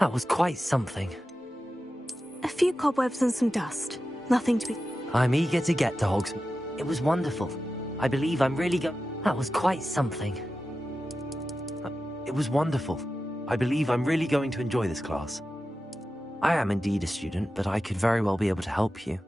That was quite something. A few cobwebs and some dust. Nothing to be... I'm eager to get to Hogsmeade. It was wonderful. I believe I'm really That was quite something. It was wonderful. I believe I'm really going to enjoy this class. I am indeed a student, but I could very well be able to help you.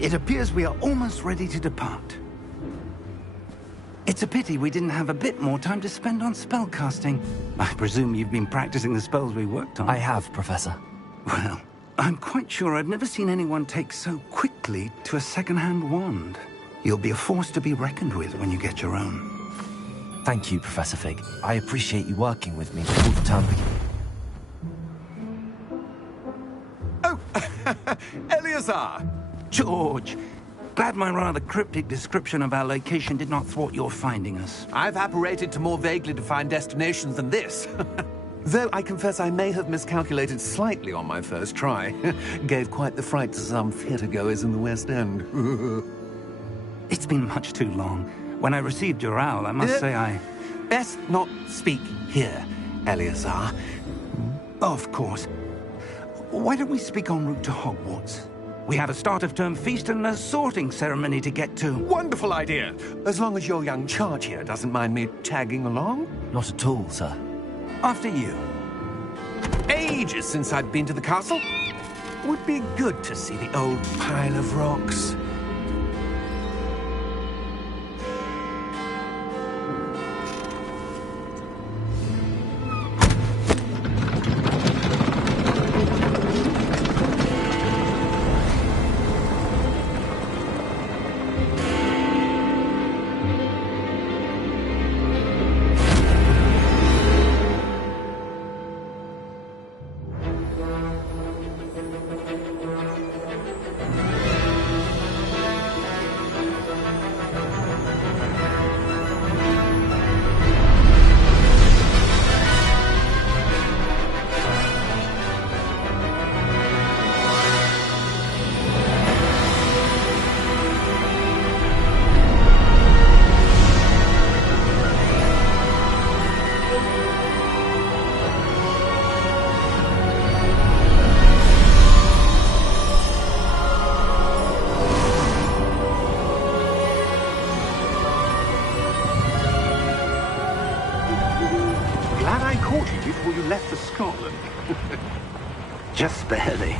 It appears we are almost ready to depart. It's a pity we didn't have a bit more time to spend on spellcasting. I presume you've been practicing the spells we worked on. I have, Professor. Well, I'm quite sure I've never seen anyone take so quickly to a second-hand wand. You'll be a force to be reckoned with when you get your own. Thank you, Professor Fig. I appreciate you working with me before the term begins. Oh, Eleazar! George, glad my rather cryptic description of our location did not thwart your finding us. I've apparated to more vaguely defined destinations than this. Though I confess I may have miscalculated slightly on my first try. Gave quite the fright to some theatre-goers in the West End. It's been much too long. When I received your owl, I must say I... Best not speak here, Eleazar. Of course. Why don't we speak en route to Hogwarts? We have a start-of-term feast and a sorting ceremony to get to. Wonderful idea! As long as your young charge here doesn't mind me tagging along. Not at all, sir. After you. Ages since I'd been to the castle. Would be good to see the old pile of rocks. Just barely.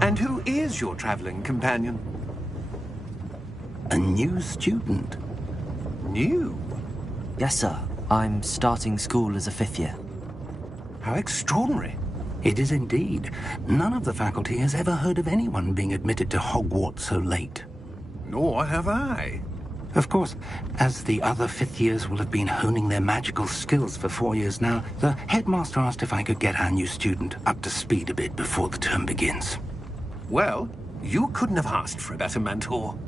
And who is your traveling companion? A new student. New? Yes, sir. I'm starting school as a 5th year. How extraordinary. It is indeed. None of the faculty has ever heard of anyone being admitted to Hogwarts so late. Nor have I. Of course, as the other 5th years will have been honing their magical skills for 4 years now, the headmaster asked if I could get our new student up to speed a bit before the term begins. Well, you couldn't have asked for a better mentor.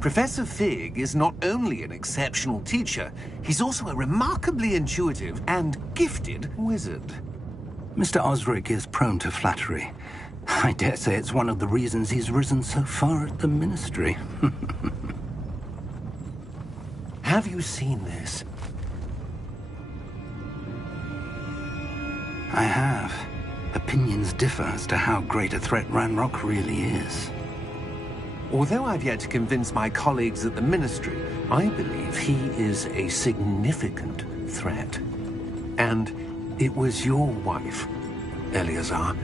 Professor Fig is not only an exceptional teacher, he's also a remarkably intuitive and gifted wizard. Mr. Osric is prone to flattery. I dare say it's one of the reasons he's risen so far at the Ministry. Have you seen this? I have. Opinions differ as to how great a threat Ranrock really is. Although I've yet to convince my colleagues at the Ministry, I believe he is a significant threat. And it was your wife, Eleazar,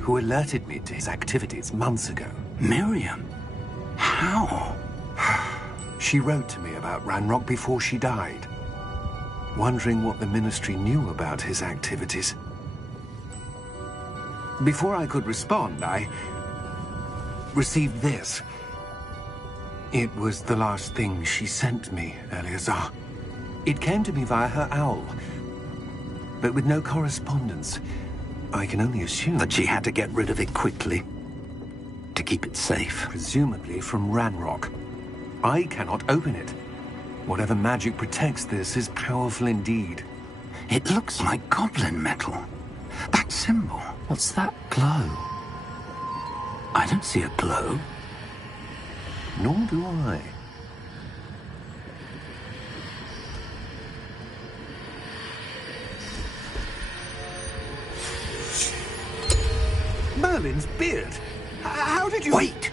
who alerted me to his activities months ago. Miriam? How? She wrote to me about Ranrock before she died, wondering what the Ministry knew about his activities. Before I could respond, I received this. It was the last thing she sent me, Eleazar. It came to me via her owl, but with no correspondence. I can only assume That she had to get rid of it quickly, to keep it safe. presumably from Ranrock. I cannot open it. Whatever magic protects this is powerful indeed. It looks like goblin metal. That symbol. What's that glow? I don't see a glow. Nor do I. Merlin's beard. How did you... Wait!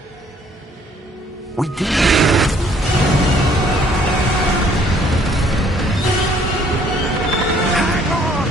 We did. Hang on!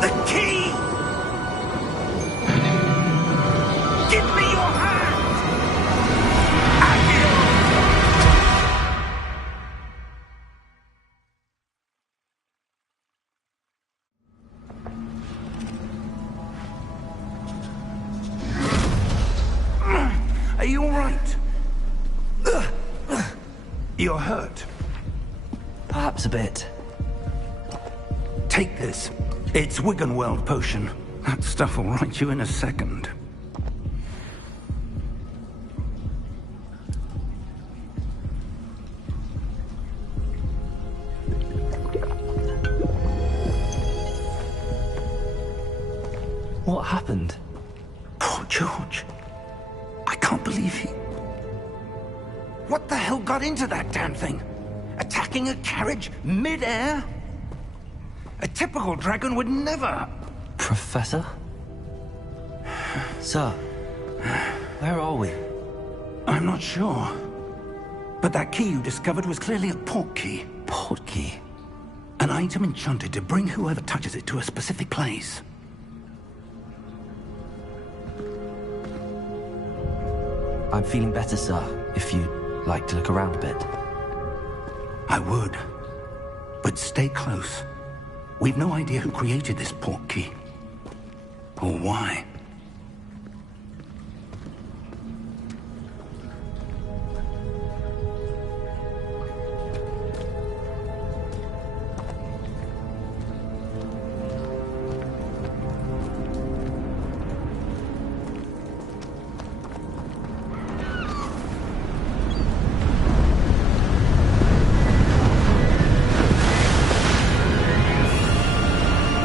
The key! Give me your hand! Are you all right? You're hurt. Perhaps a bit. Take this. It's Wiggenweld potion. That stuff will right you in a second. What happened? Poor George. I can't believe he... What the hell got into that damn thing? Attacking a carriage mid-air? A typical dragon would never... Professor? Sir, where are we? I'm not sure. But that key you discovered was clearly a port key. Port key? An item enchanted to bring whoever touches it to a specific place. I'm feeling better, sir, if you'd like to look around a bit. I would. But stay close. We've no idea who created this port key. Or why.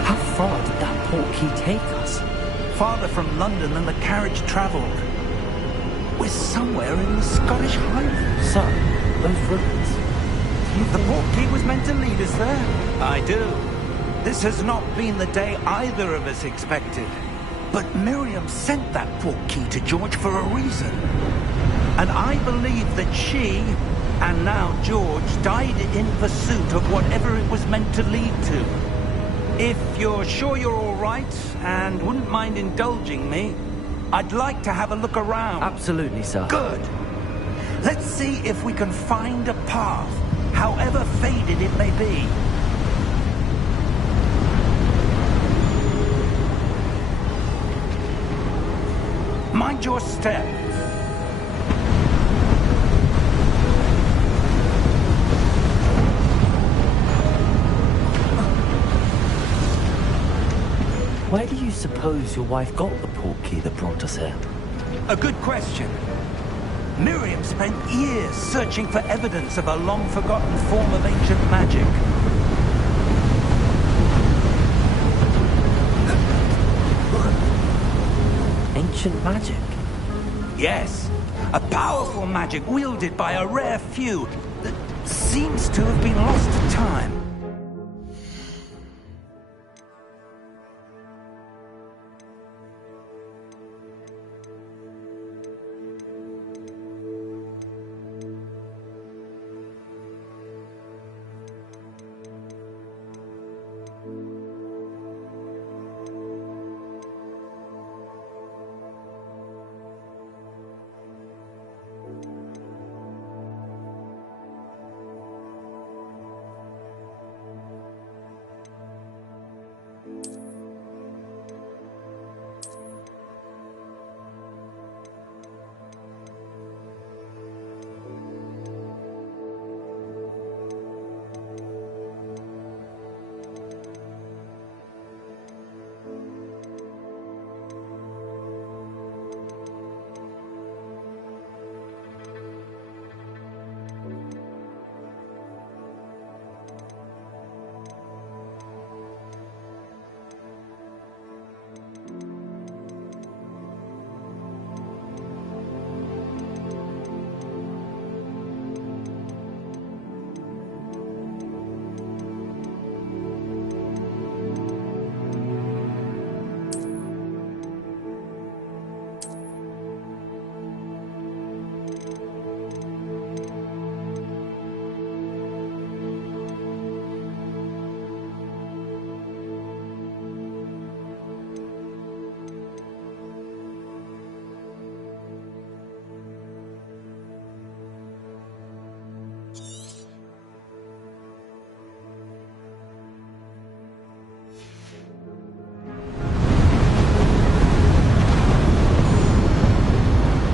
How far did that port key take us? Farther from London than the carriage travelled. We're somewhere in the Scottish Highlands. Sir, those ruins. The port key was meant to lead us there. I do. This has not been the day either of us expected. But Miriam sent that port key to George for a reason. And I believe that she, and now George, died in pursuit of whatever it was meant to lead to. If you're sure you're all right, and wouldn't mind indulging me, I'd like to have a look around. Absolutely, sir. Good. Let's see if we can find a path, however faded it may be. Mind your step. suppose your wife got the portkey that brought us here? A good question. Miriam spent years searching for evidence of a long-forgotten form of ancient magic. Ancient magic? Yes, a powerful magic wielded by a rare few that seems to have been lost to time.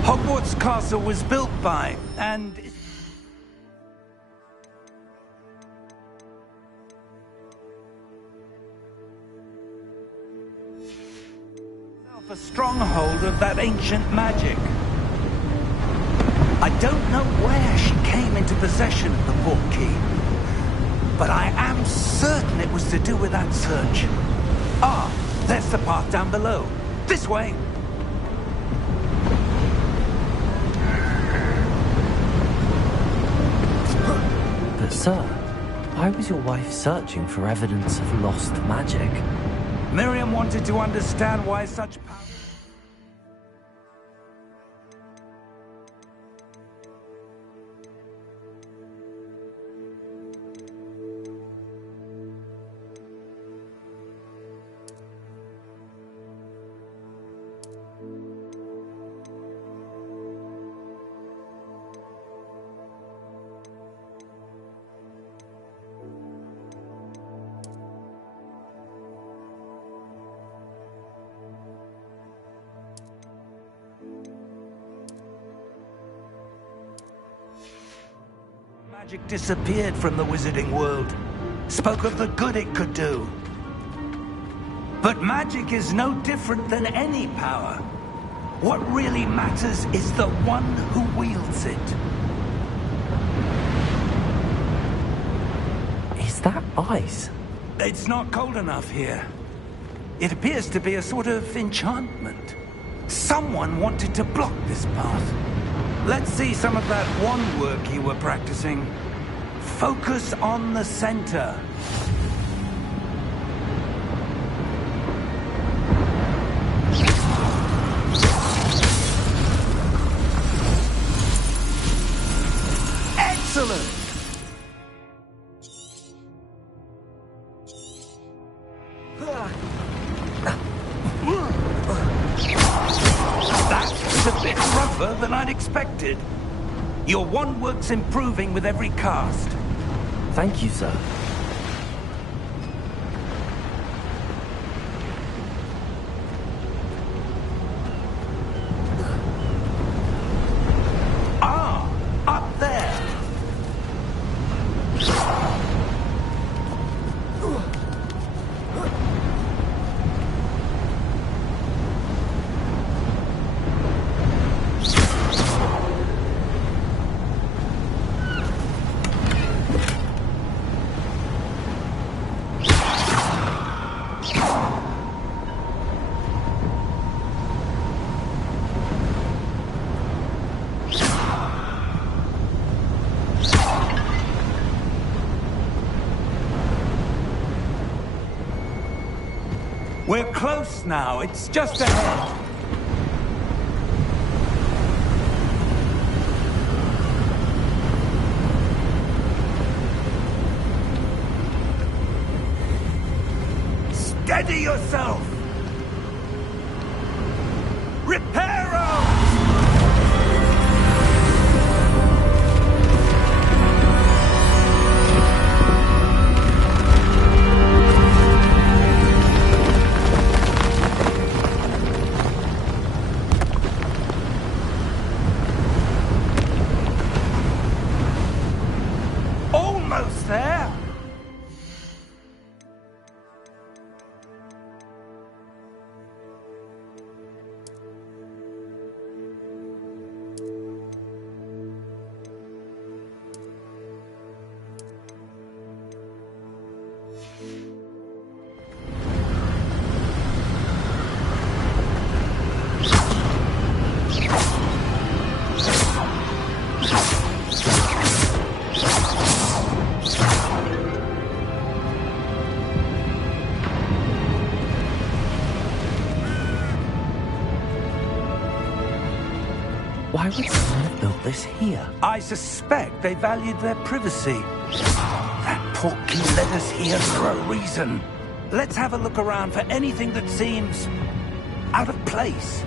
Hogwarts Castle was built by, and... a stronghold of that ancient magic. I don't know where she came into possession of the portkey, but I am certain it was to do with that search. Ah, there's the path down below. This way. But sir, why was your wife searching for evidence of lost magic? Miriam wanted to understand why such power... Magic disappeared from the wizarding world. Spoke of the good it could do. But magic is no different than any power. What really matters is the one who wields it. Is that ice? It's not cold enough here. It appears to be a sort of enchantment. Someone wanted to block this path. Let's see some of that wand work you were practicing. Focus on the center. Excellent! That was a bit rougher than I'd expected. Your wand work's improving with every cast. Thank you, sir. Ah, up there. We're close now. It's just ahead. Steady yourself! Reparo! Almost there! Why would someone have built this here? I suspect they valued their privacy. That portkey led us here for a reason. Let's have a look around for anything that seems out of place.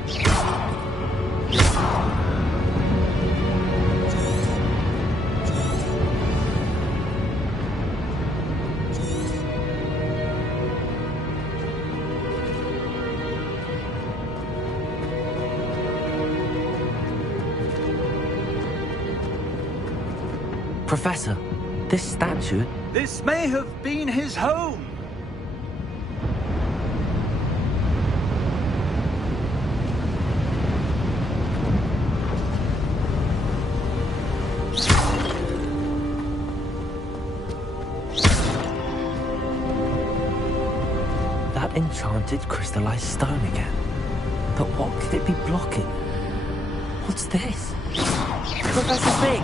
Professor, this statue... This may have been his home. That enchanted crystallized stone again. But what could it be blocking? What's this? Professor Fig!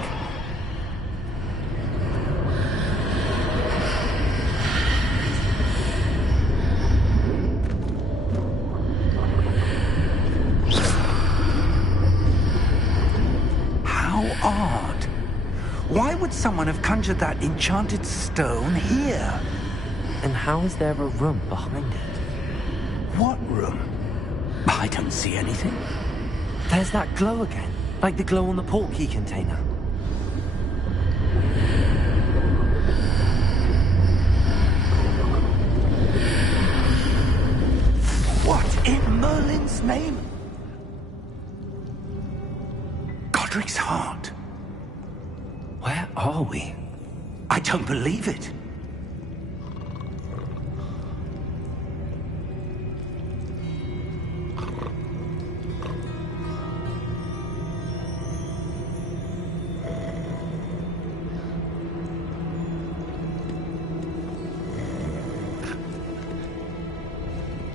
Odd. Why would someone have conjured that enchanted stone here? And how is there a room behind it? What room? I don't see anything. There's that glow again, like the glow on the portkey container. What in Merlin's name? Godric's heart. Where are we? I don't believe it.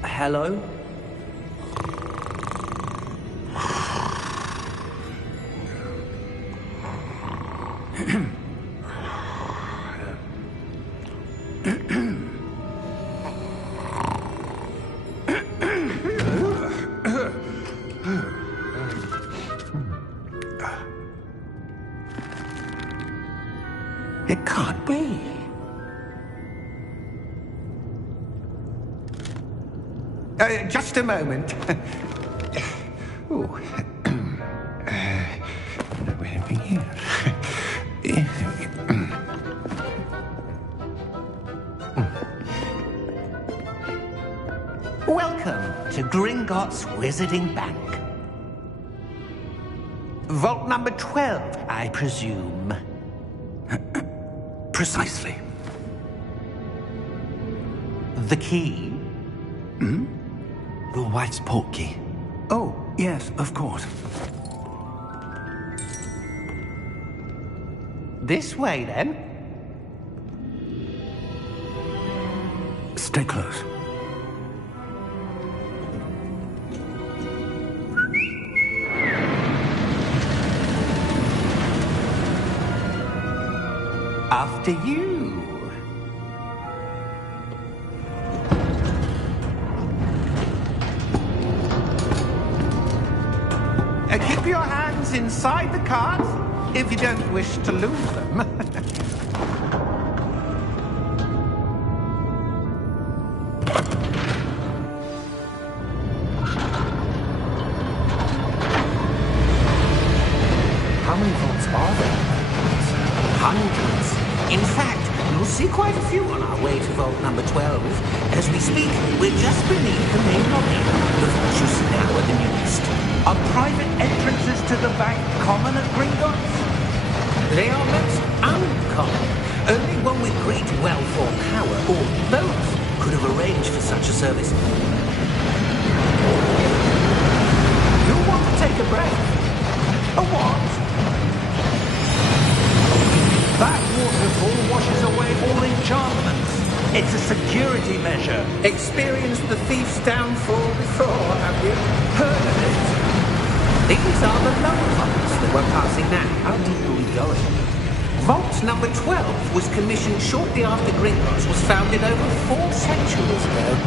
Hello? It can't be. Just a moment. Oh. Where are we here? Welcome to Gringotts Wizarding Bank. Vault number 12, I presume. Precisely. The key? Your wife's portkey. Oh, yes, of course. This way, then. Stay close. After you. inside the cards, if you don't wish to lose them. How many vaults are there? Hundreds. In fact, you'll see quite a few on our way to vault number 12. As we speak, we're just beneath the main lobby. The vault you see now at the newest. Are private entrances to the bank common at Gringotts? They are most uncommon. Only one with great wealth or power, or both, could have arranged for such a service. You want to take a breath? A what? That waterfall washes away all enchantments. It's a security measure. Experienced the thief's downfall before, have you? Heard of it? These are the lower vaults that we're passing now. How deep are we going? Vault number 12 was commissioned shortly after Gringotts was founded over 4 centuries ago.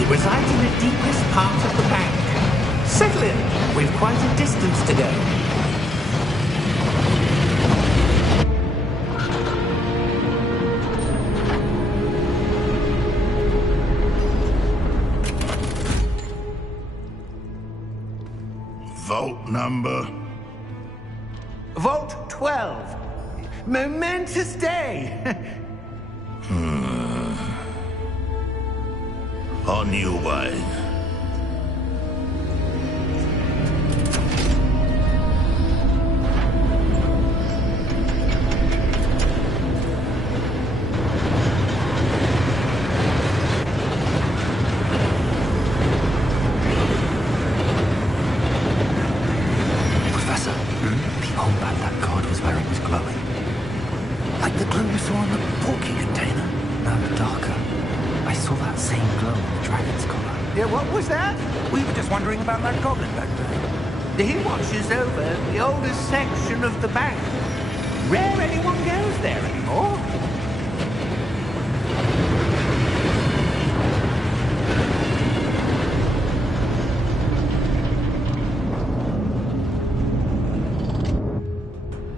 It resides in the deepest part of the bank. Settle in. We've quite a distance to go. Vault number? Vault 12. Momentous day. On you, wine. Professor, the old band that guard was wearing was glowing. Like the glow you saw on the porky container. No, darker. I saw that same glow on the dragon's collar. Yeah, what was that? We were just wondering about that goblin back there. He watches over the oldest section of the bank. Rare anyone goes there anymore.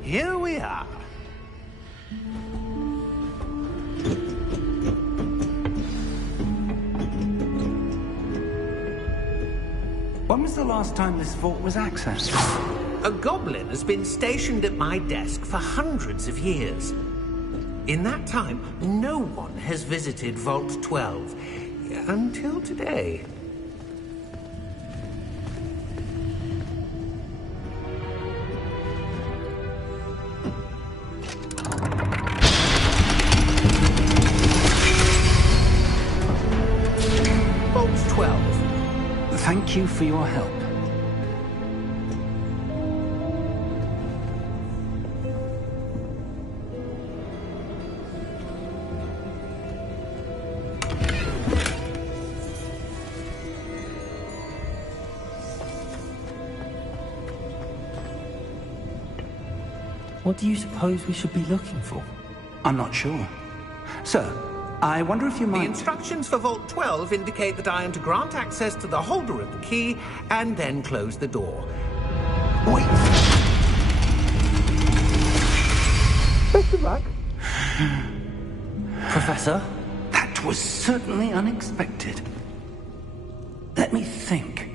Here we are. When was the last time this vault was accessed? A goblin has been stationed at my desk for hundreds of years. In that time, no one has visited Vault 12. Until today. Vault 12. Thank you for your help. What do you suppose we should be looking for? I'm not sure. Sir, I wonder if you The might... instructions for Vault 12 indicate that I am to grant access to the holder of the key and then close the door. Wait! Best of luck. Professor? That was certainly unexpected. Let me think.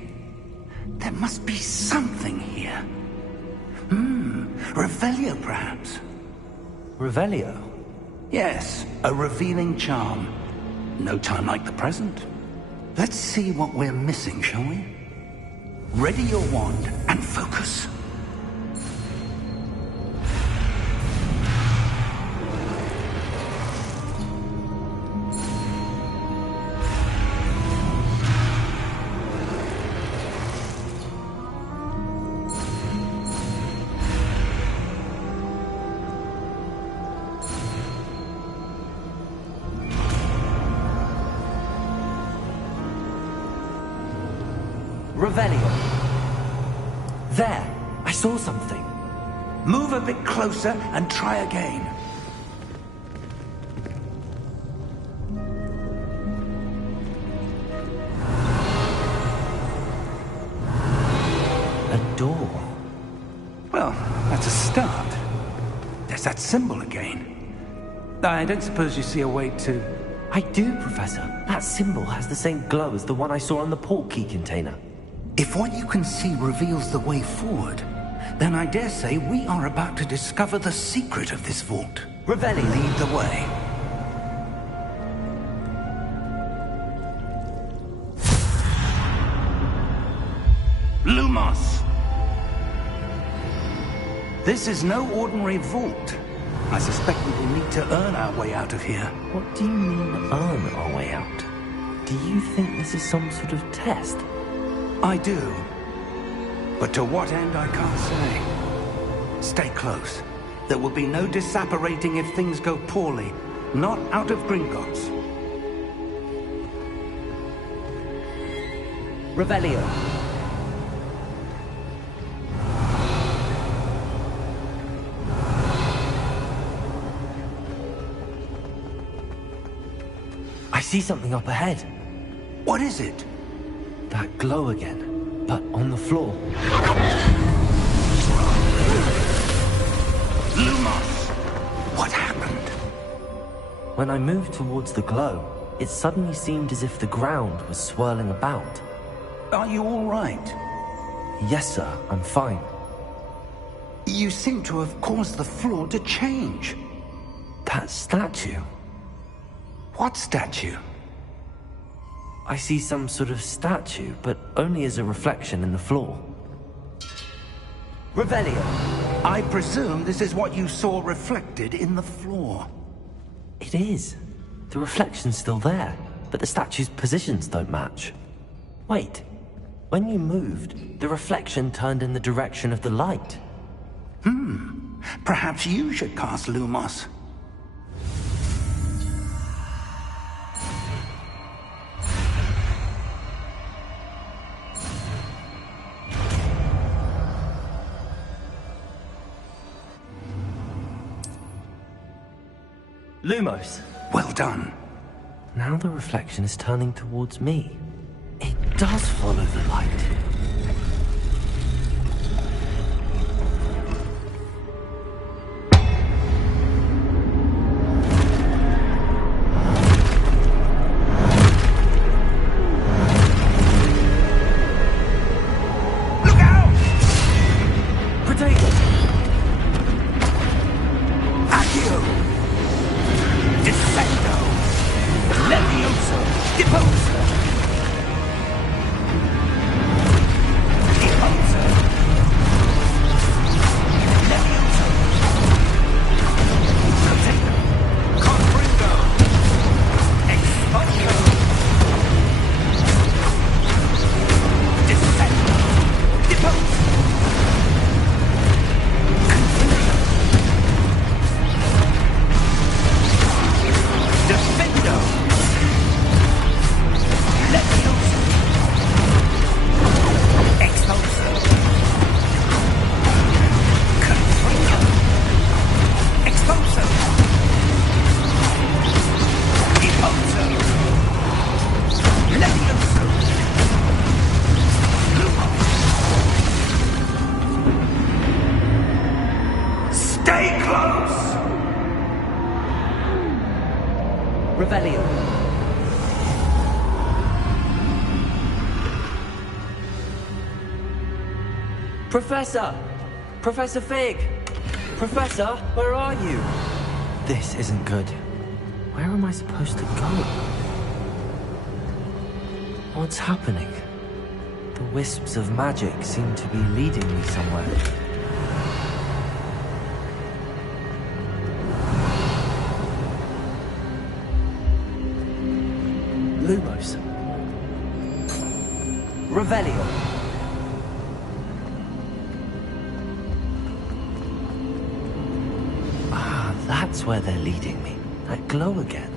There must be something here. Revelio, perhaps? Revelio? Yes, a revealing charm. No time like the present. Let's see what we're missing, shall we? Ready your wand and focus. Revelio. There! I saw something. Move a bit closer and try again. A door. Well, symbol again. I don't suppose you see a way to... I do, Professor. That symbol has the same glow as the one I saw on the port key container. If what you can see reveals the way forward, then I dare say we are about to discover the secret of this vault. Revelli, Lead the way. Lumos! This is no ordinary vault. I suspect we will need to earn our way out of here. What do you mean, earn our way out? Do you think this is some sort of test? I do. But to what end, I can't say. Stay close. There will be no disapparating if things go poorly. Not out of Gringotts. Revelio. I see something up ahead. What is it? That glow again, but on the floor. Lumos! What happened? When I moved towards the glow, it suddenly seemed as if the ground was swirling about. Are you all right? Yes, sir, I'm fine. You seem to have caused the floor to change. That statue. What statue? I see some sort of statue, but only as a reflection in the floor. Revelio. I presume this is what you saw reflected in the floor. It is. The reflection's still there, but the statue's positions don't match. Wait. When you moved, the reflection turned in the direction of the light. Perhaps you should cast Lumos. Lumos. Well done. Now the reflection is turning towards me. It does follow the light. Look out! Protego! Accio! Defendo! Levioso! Deposer! Deposer! Levioso! Protego! Confringo! Expungo! Defendo! Deposer! Defendo! Levioso! Expulso! Confringo! Expulso! Deposo! Levioso! Lumos! Stay close! Revelio. Professor! Professor Fig! Professor, where are you? This isn't good. Where am I supposed to go? What's happening? The wisps of magic seem to be leading me somewhere. Lumos. Revelio. Ah, that's where they're leading me. That glow again.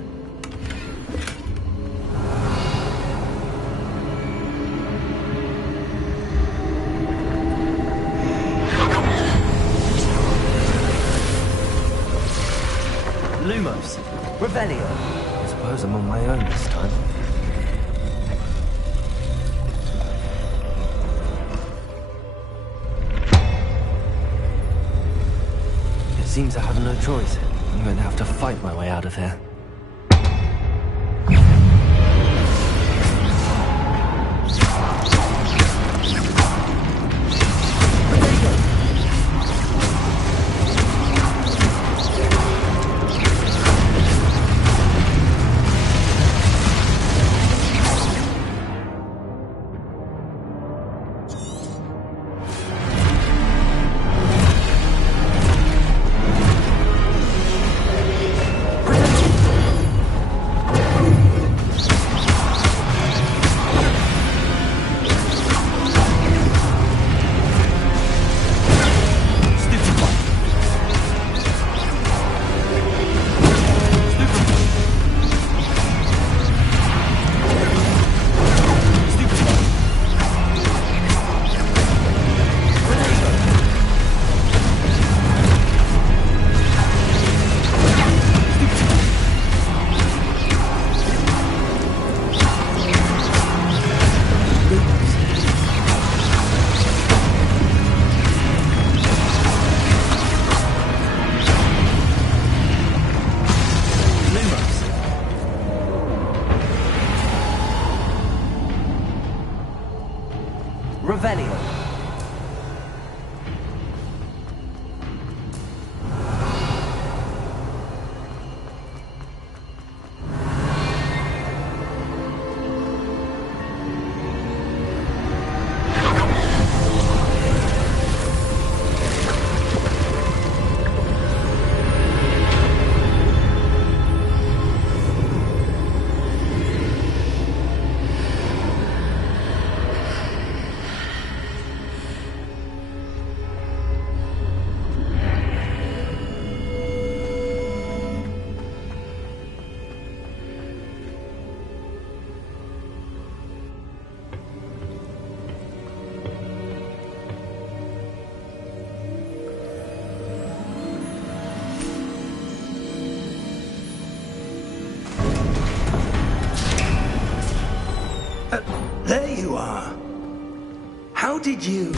Lumos. Revelio. I suppose I'm on my own this time. Seems I have no choice. I'm going to have to fight my way out of here. Revelio. There you are. How did you...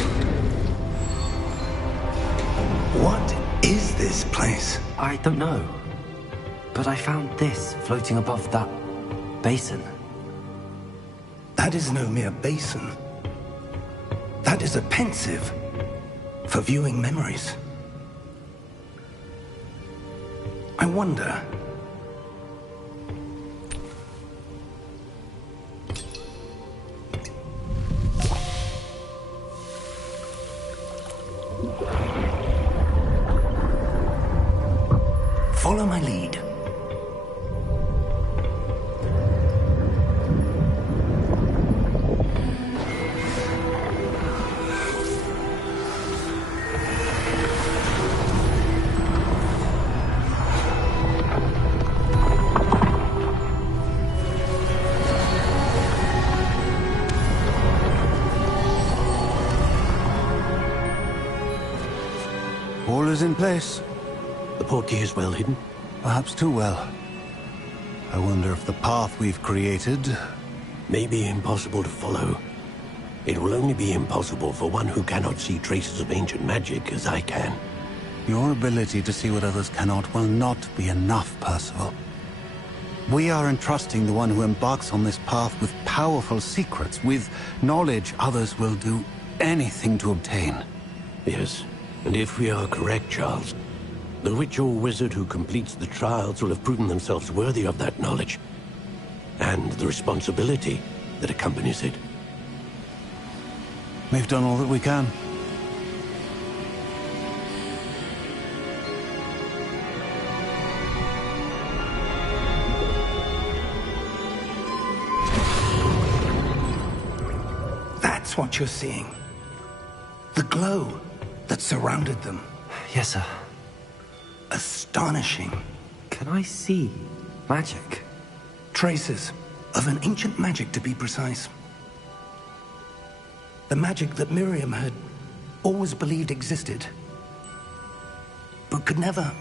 What is this place? I don't know. But I found this floating above that basin. That is no mere basin. That is a pensive for viewing memories. I wonder... Follow my lead. All is in place. The portkey is well hidden? Perhaps too well. I wonder if the path we've created... May be impossible to follow. It will only be impossible for one who cannot see traces of ancient magic as I can. Your ability to see what others cannot will not be enough, Percival. We are entrusting the one who embarks on this path with powerful secrets, with knowledge others will do anything to obtain. Yes, and if we are correct, Charles, the witch or wizard who completes the trials will have proven themselves worthy of that knowledge, and the responsibility that accompanies it. We've done all that we can. That's what you're seeing. The glow that surrounded them. Yes, sir. Astonishing. Can I see magic? Traces of an ancient magic, to be precise. The magic that Miriam had always believed existed, but could never.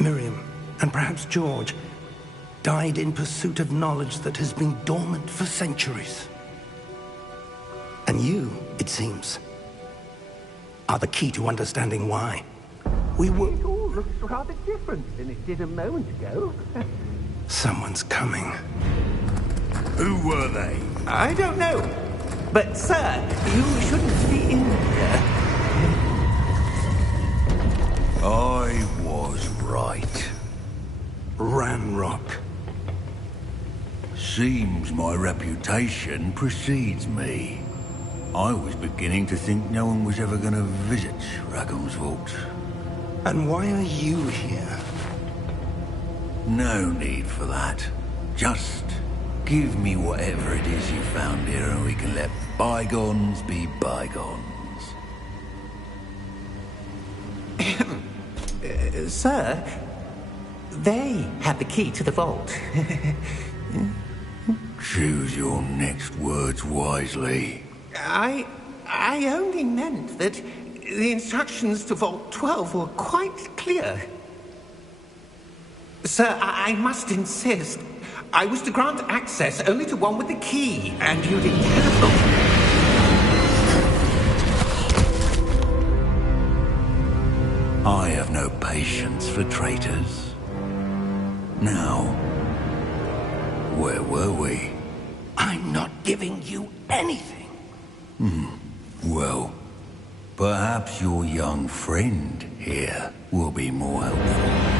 Miriam, and perhaps George, died in pursuit of knowledge that has been dormant for centuries. And you, it seems, are the key to understanding why. We will... It all looks rather different than it did a moment ago. Someone's coming. Who were they? I don't know. But, sir, you shouldn't be in here. I was right. Ranrock. Seems my reputation precedes me. I was beginning to think no one was ever going to visit Rackham's Vault. And why are you here? No need for that. Just give me whatever it is you found here and we can let bygones be bygones. Sir, they have the key to the vault. Choose your next words wisely. I only meant that the instructions to Vault 12 were quite clear. Sir, I must insist. I was to grant access only to one with the key, and you did terrible. I have no patience for traitors. Now, where were we? I'm not giving you anything. Well, perhaps your young friend here will be more helpful.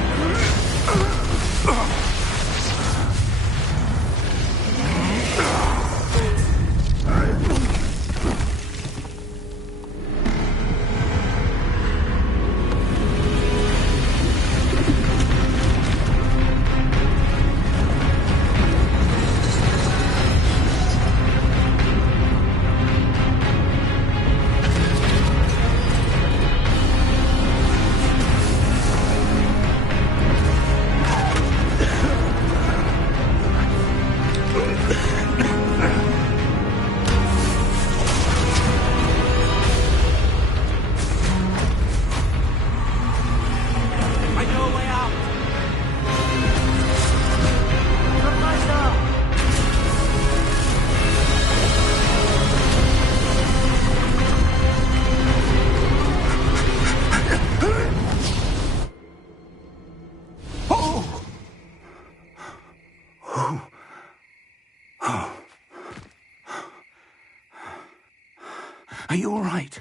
Are you all right?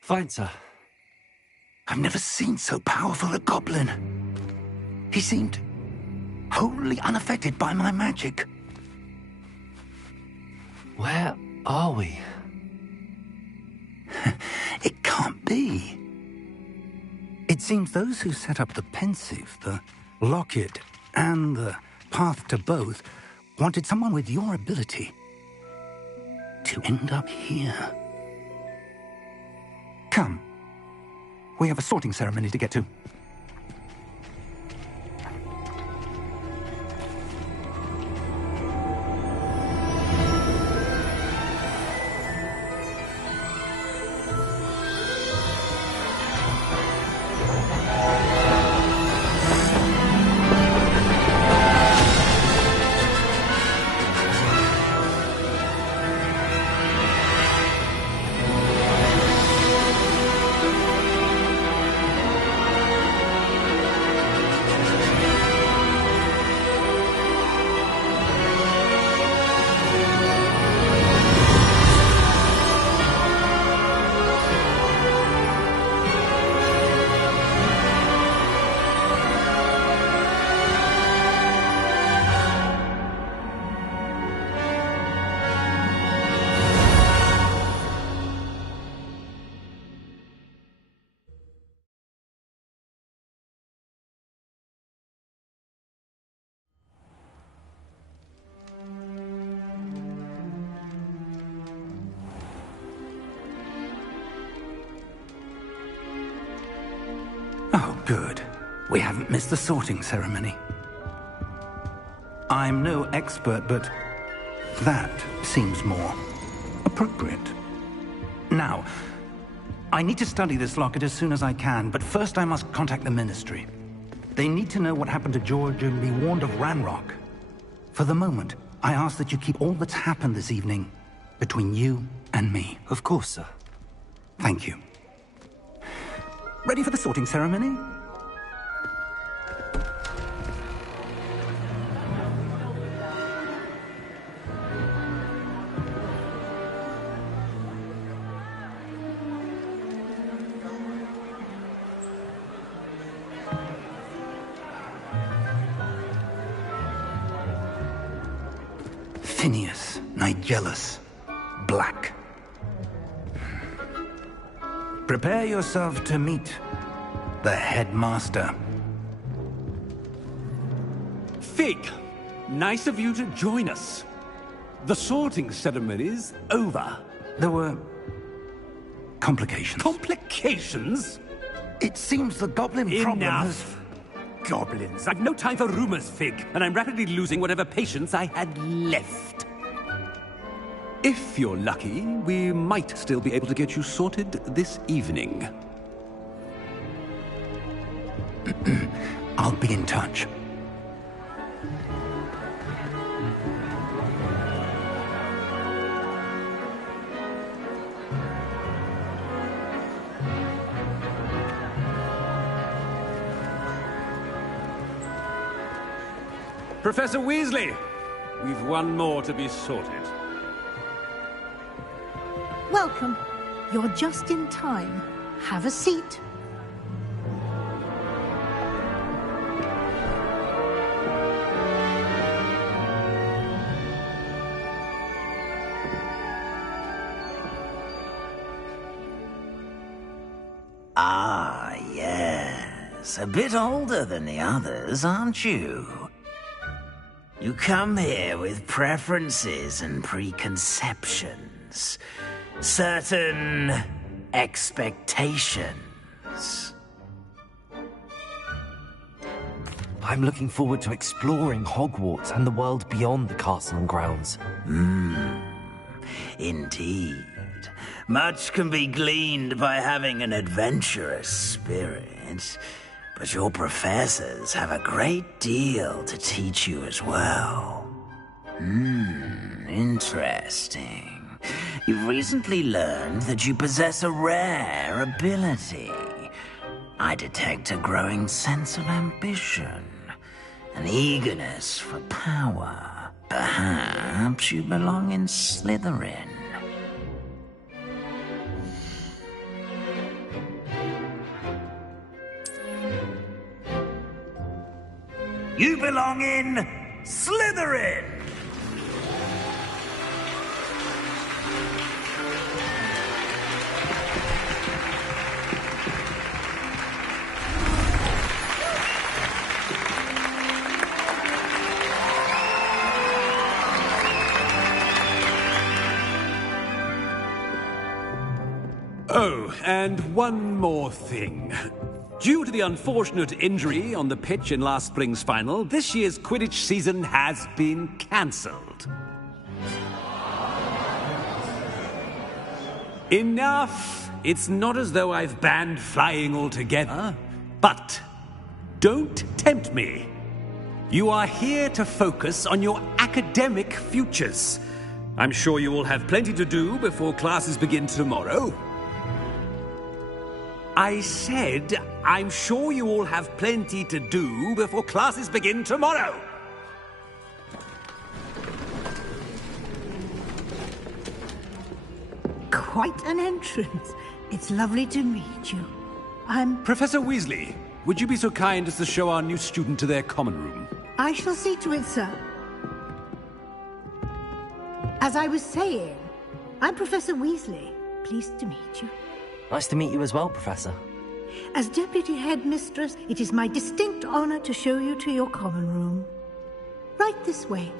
Fine, sir. I've never seen so powerful a goblin. He seemed wholly unaffected by my magic. Where are we? It can't be. It seems those who set up the Pensieve, the Locket, and the Path to Both wanted someone with your ability to end up here. Come. We have a sorting ceremony to get to. Oh, good. We haven't missed the sorting ceremony. I'm no expert, but that seems more appropriate. Now, I need to study this locket as soon as I can, but first I must contact the Ministry. They need to know what happened to George and be warned of Ranrock. For the moment, I ask that you keep all that's happened this evening between you and me. Of course, sir. Thank you. Ready for the sorting ceremony? Phineas, Nigellus, Black. Prepare yourself to meet the headmaster. Fig, nice of you to join us. The sorting ceremony's over. There were complications. Complications? It seems the goblin problem has... Enough! Goblins. I've no time for rumors, Fig, and I'm rapidly losing whatever patience I had left. If you're lucky, we might still be able to get you sorted this evening. I'll be in touch. Professor Weasley, we've one more to be sorted. Welcome. You're just in time. Have a seat. Ah, yes. A bit older than the others, aren't you? You come here with preferences and preconceptions. Certain expectations. I'm looking forward to exploring Hogwarts and the world beyond the castle and grounds. Indeed. Much can be gleaned by having an adventurous spirit, but your professors have a great deal to teach you as well. Interesting. You've recently learned that you possess a rare ability. I detect a growing sense of ambition, an eagerness for power. Perhaps you belong in Slytherin. You belong in Slytherin! Oh, and one more thing. Due to the unfortunate injury on the pitch in last spring's final, this year's Quidditch season has been cancelled. Enough! It's not as though I've banned flying altogether, but don't tempt me. You are here to focus on your academic futures. I'm sure you will have plenty to do before classes begin tomorrow. I said, I'm sure you all have plenty to do before classes begin tomorrow. Quite an entrance. It's lovely to meet you. Professor Weasley, would you be so kind as to show our new student to their common room? I shall see to it, sir. As I was saying, I'm Professor Weasley. Pleased to meet you. Nice to meet you as well, Professor. As Deputy Headmistress, it is my distinct honor to show you to your common room. Right this way.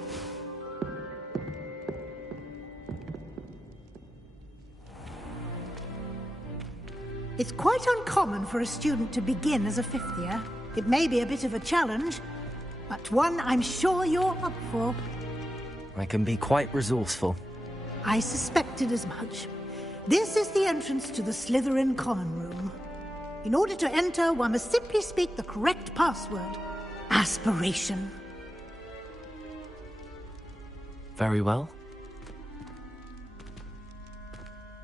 It's quite uncommon for a student to begin as a fifth year. It may be a bit of a challenge, but one I'm sure you're up for. I can be quite resourceful. I suspected as much. This is the entrance to the Slytherin common room. In order to enter, one must simply speak the correct password. Aspiration. Very well.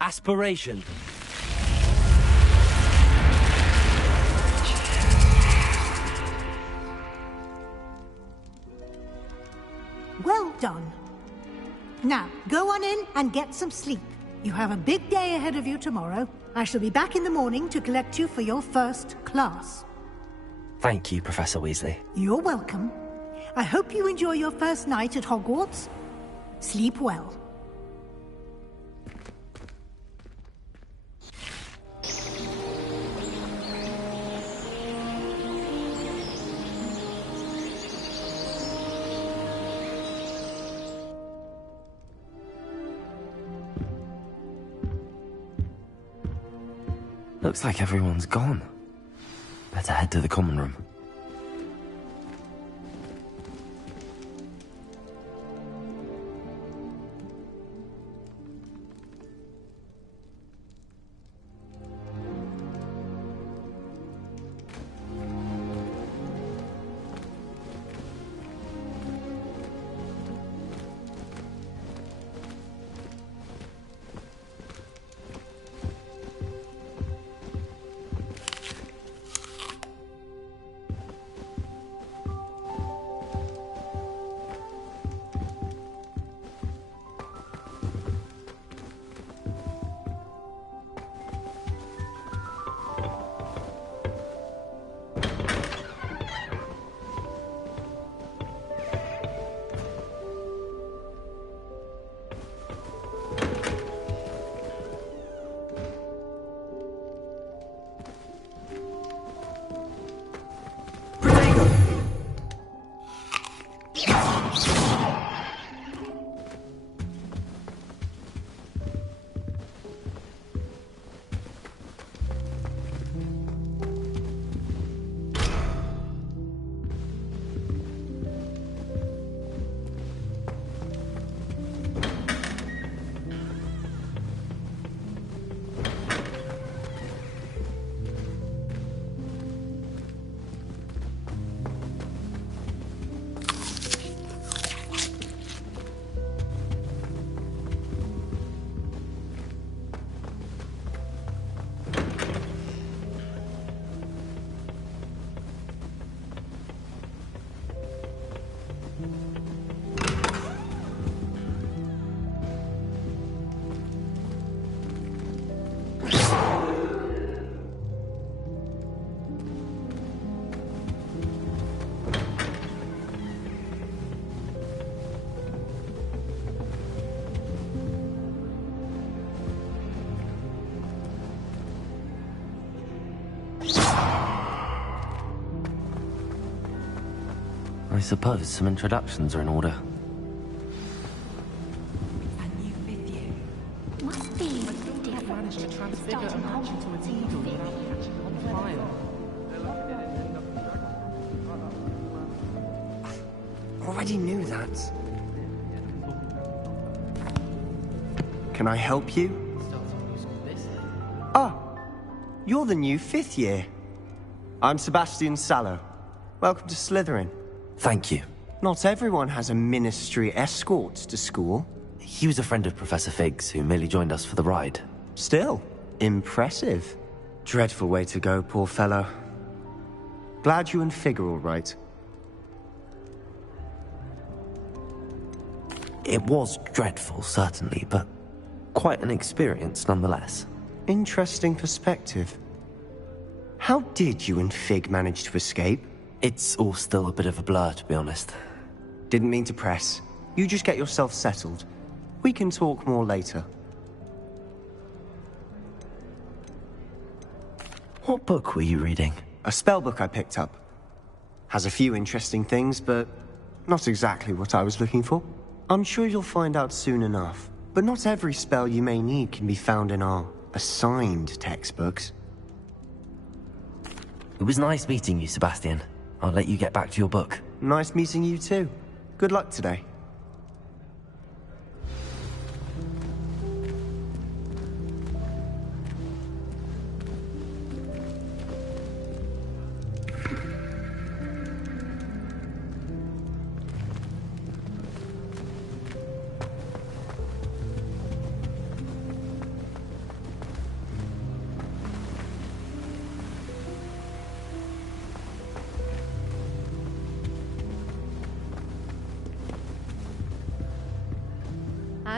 Aspiration. done. Now, go on in and get some sleep. You have a big day ahead of you tomorrow. I shall be back in the morning to collect you for your first class. Thank you, Professor Weasley. You're welcome. I hope you enjoy your first night at Hogwarts. Sleep well. Looks like everyone's gone. Better head to the common room. I suppose some introductions are in order. Must be different to starting Hogwarts in your fifth. Already knew that. Can I help you? Ah, you're the new 5th year. I'm Sebastian Sallow. Welcome to Slytherin. Thank you. Not everyone has a ministry escort to school. He was a friend of Professor Fig's who merely joined us for the ride. Still, impressive. Dreadful way to go, poor fellow. Glad you and Fig are all right. It was dreadful, certainly, but quite an experience nonetheless. Interesting perspective. How did you and Fig manage to escape? It's all still a bit of a blur, to be honest. Didn't mean to press. You just get yourself settled. We can talk more later. What book were you reading? A spell book I picked up. Has a few interesting things, but not exactly what I was looking for. I'm sure you'll find out soon enough. But not every spell you may need can be found in our assigned textbooks. It was nice meeting you, Sebastian. I'll let you get back to your book. Nice meeting you too. Good luck today.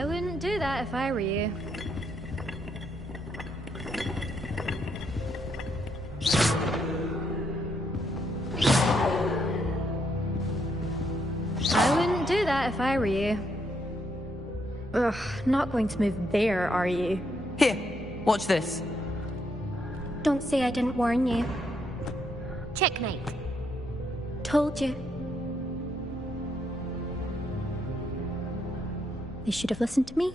I wouldn't do that if I were you. I wouldn't do that if I were you. Ugh, not going to move there, are you? Here, watch this. Don't say I didn't warn you. Checkmate. Told you. They should have listened to me.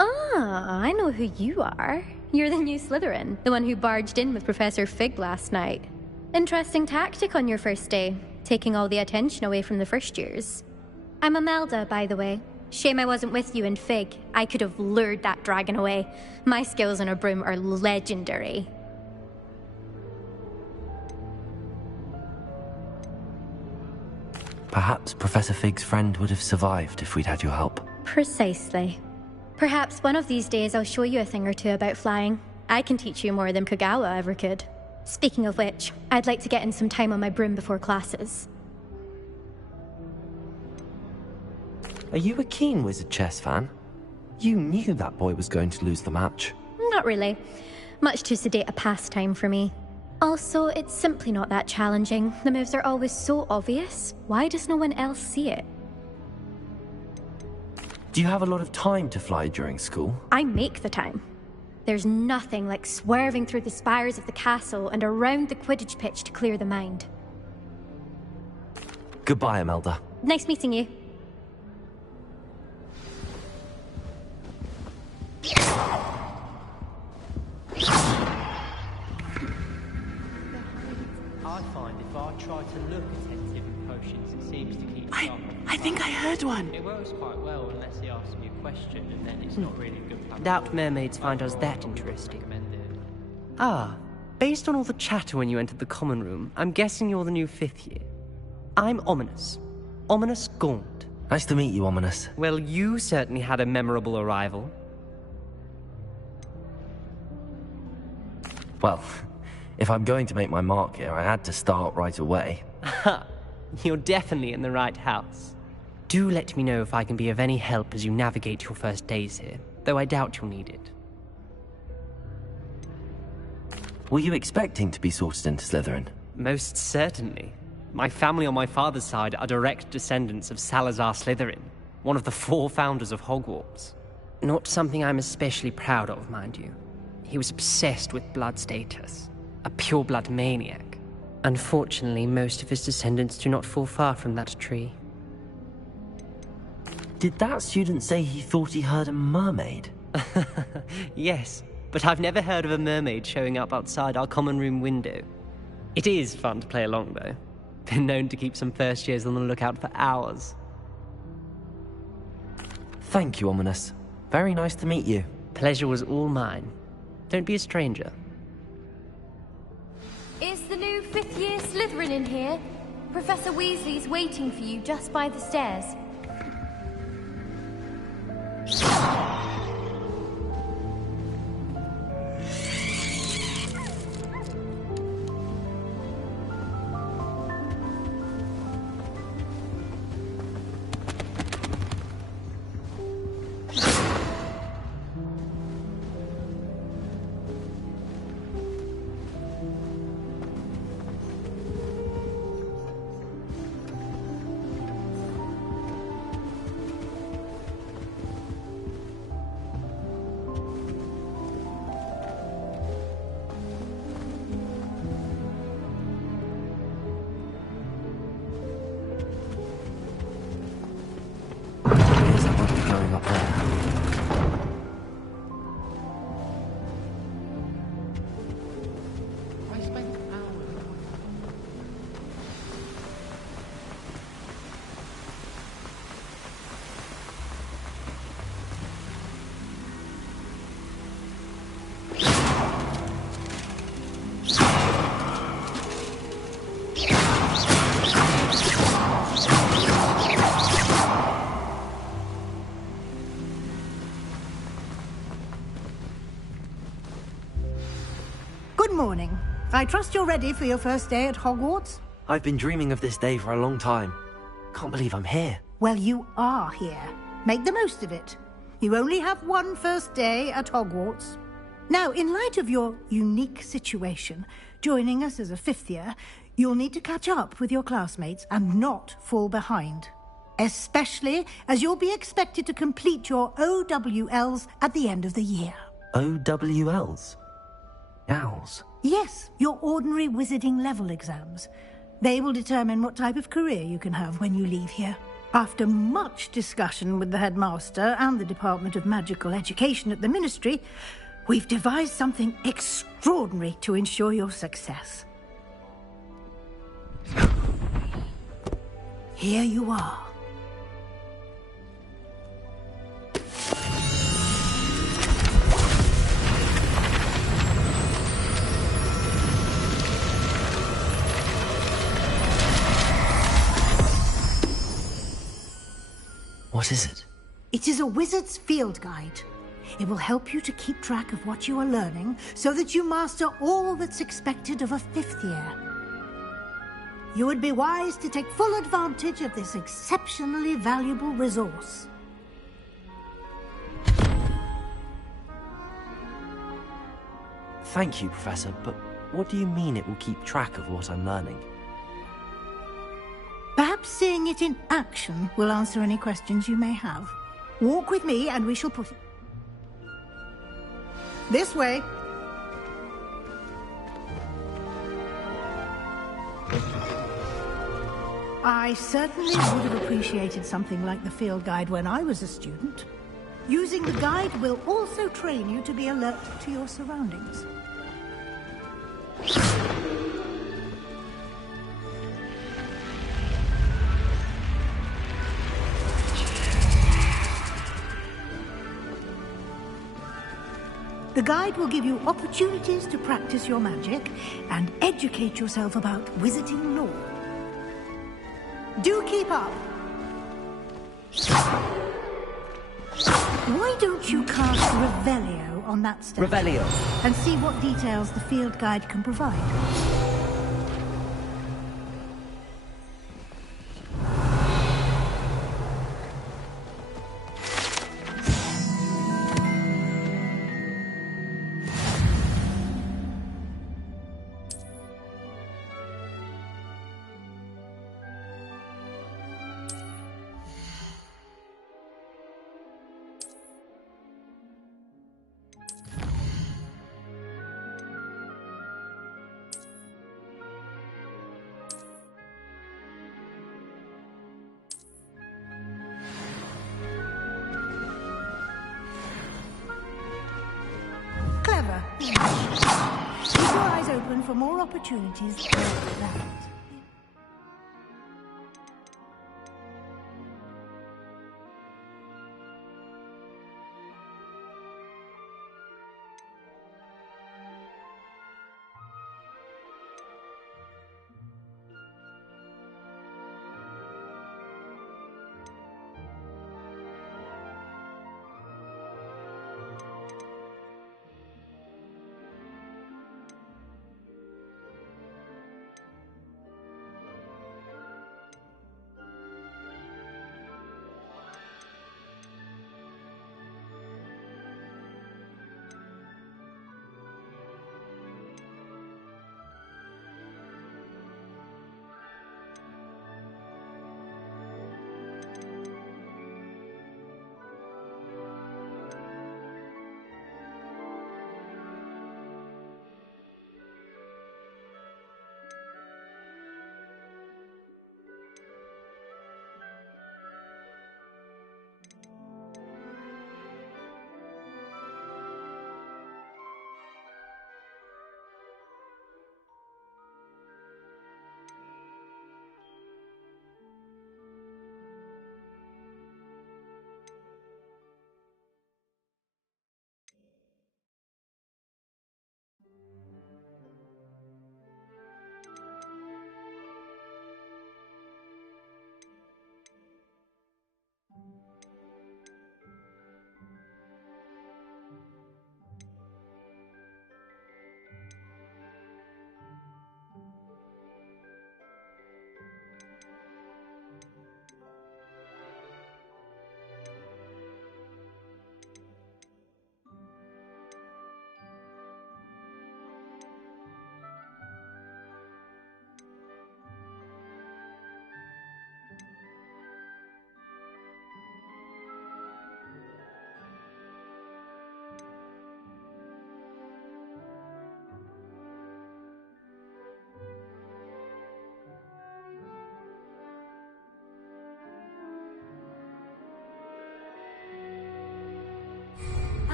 Ah, I know who you are. You're the new Slytherin, the one who barged in with Professor Fig last night. Interesting tactic on your first day, taking all the attention away from the first years. I'm Imelda, by the way. Shame I wasn't with you in Fig. I could have lured that dragon away. My skills on a broom are legendary. Perhaps Professor Fig's friend would have survived if we'd had your help. Precisely. Perhaps one of these days I'll show you a thing or two about flying. I can teach you more than Kogawa ever could. Speaking of which, I'd like to get in some time on my broom before classes. Are you a keen Wizard Chess fan? You knew that boy was going to lose the match. Not really. Much too sedate a pastime for me. Also, it's simply not that challenging. The moves are always so obvious. Why does no one else see it? Do you have a lot of time to fly during school? I make the time. There's nothing like swerving through the spires of the castle and around the Quidditch pitch to clear the mind. Goodbye, Imelda. Nice meeting you. I find if I try to look attentive in potions, it seems to keep I think I heard one. It works quite well unless he asks me a question, and then it's not really good. Doubt mermaids find us that interesting. Ah, based on all the chatter when you entered the common room, I'm guessing you're the new 5th year. I'm Ominous. Ominous Gaunt. Nice to meet you, Ominous. Well, you certainly had a memorable arrival. Well, if I'm going to make my mark here, I had to start right away. Ha! You're definitely in the right house. Do let me know if I can be of any help as you navigate your first days here, though I doubt you'll need it. Were you expecting to be sorted into Slytherin? Most certainly. My family on my father's side are direct descendants of Salazar Slytherin, one of the 4 founders of Hogwarts. Not something I'm especially proud of, mind you. He was obsessed with blood status, a pure-blood maniac. Unfortunately, most of his descendants do not fall far from that tree. Did that student say he thought he heard a mermaid? Yes, but I've never heard of a mermaid showing up outside our common room window. It is fun to play along, though. Been known to keep some first years on the lookout for hours. Thank you, Ominous. Very nice to meet you. Pleasure was all mine. Don't be a stranger. Is the new 5th year Slytherin in here? Professor Weasley's waiting for you just by the stairs. Morning. I trust you're ready for your first day at Hogwarts? I've been dreaming of this day for a long time. Can't believe I'm here. Well, you are here. Make the most of it. You only have one first day at Hogwarts. Now, in light of your unique situation, joining us as a fifth year, you'll need to catch up with your classmates and not fall behind. Especially as you'll be expected to complete your OWLs at the end of the year. OWLs? Owls? Yes, your ordinary wizarding level exams. They will determine what type of career you can have when you leave here. After much discussion with the headmaster and the Department of Magical Education at the Ministry, we've devised something extraordinary to ensure your success. Here you are. What is it? It is a wizard's field guide. It will help you to keep track of what you are learning so that you master all that's expected of a fifth year. You would be wise to take full advantage of this exceptionally valuable resource. Thank you, Professor, but what do you mean it will keep track of what I'm learning? Perhaps seeing it in action will answer any questions you may have. Walk with me and we shall put it... This way. I certainly would have appreciated something like the field guide when I was a student. Using the guide will also train you to be alert to your surroundings. The guide will give you opportunities to practice your magic and educate yourself about wizarding lore. Do keep up. Why don't you cast Revelio on that step? Revelio. And see what details the field guide can provide. Clever. Keep your eyes open for more opportunities like that.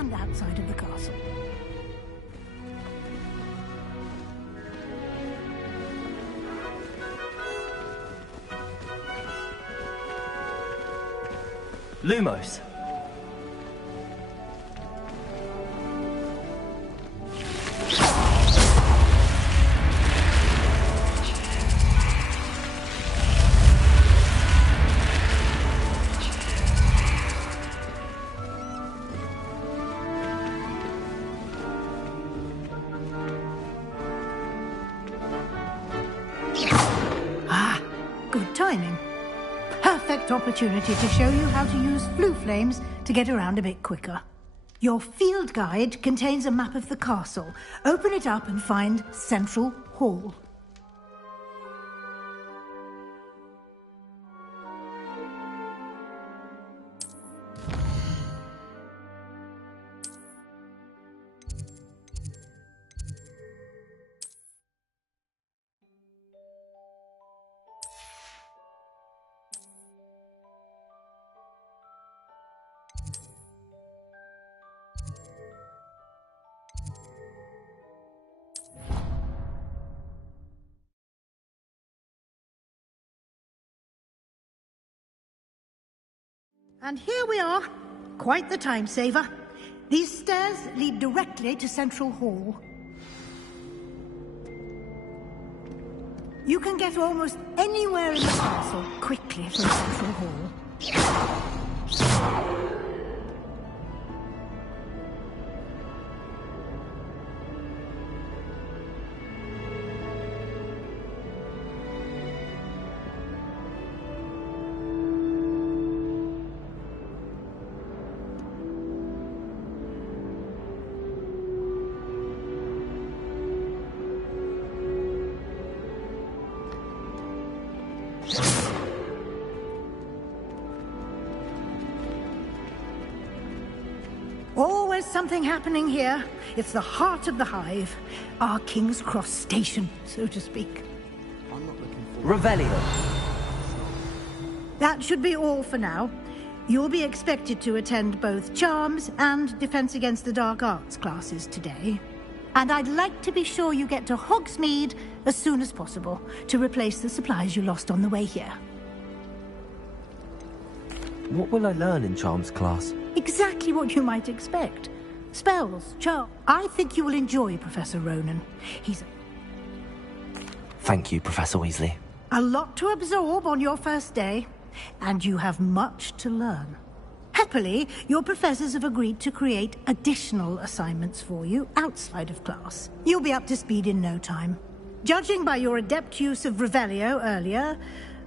and outside of the castle. Lumos. Good timing. Perfect opportunity to show you how to use flue flames to get around a bit quicker. Your field guide contains a map of the castle. Open it up and find Central Hall. And here we are. Quite the time saver. These stairs lead directly to Central Hall. You can get almost anywhere in the castle quickly from Central Hall. Always something happening here. It's the heart of the hive. Our King's Cross station, so to speak. Revelio. That should be all for now. You'll be expected to attend both Charms and Defense Against the Dark Arts classes today. And I'd like to be sure you get to Hogsmeade as soon as possible to replace the supplies you lost on the way here. What will I learn in Charms class? Exactly what you might expect. Spells, charms. I think you will enjoy Professor Ronen. He's Thank you, Professor Weasley. a lot to absorb on your first day, and you have much to learn. Happily, your professors have agreed to create additional assignments for you outside of class. You'll be up to speed in no time. Judging by your adept use of Revelio earlier,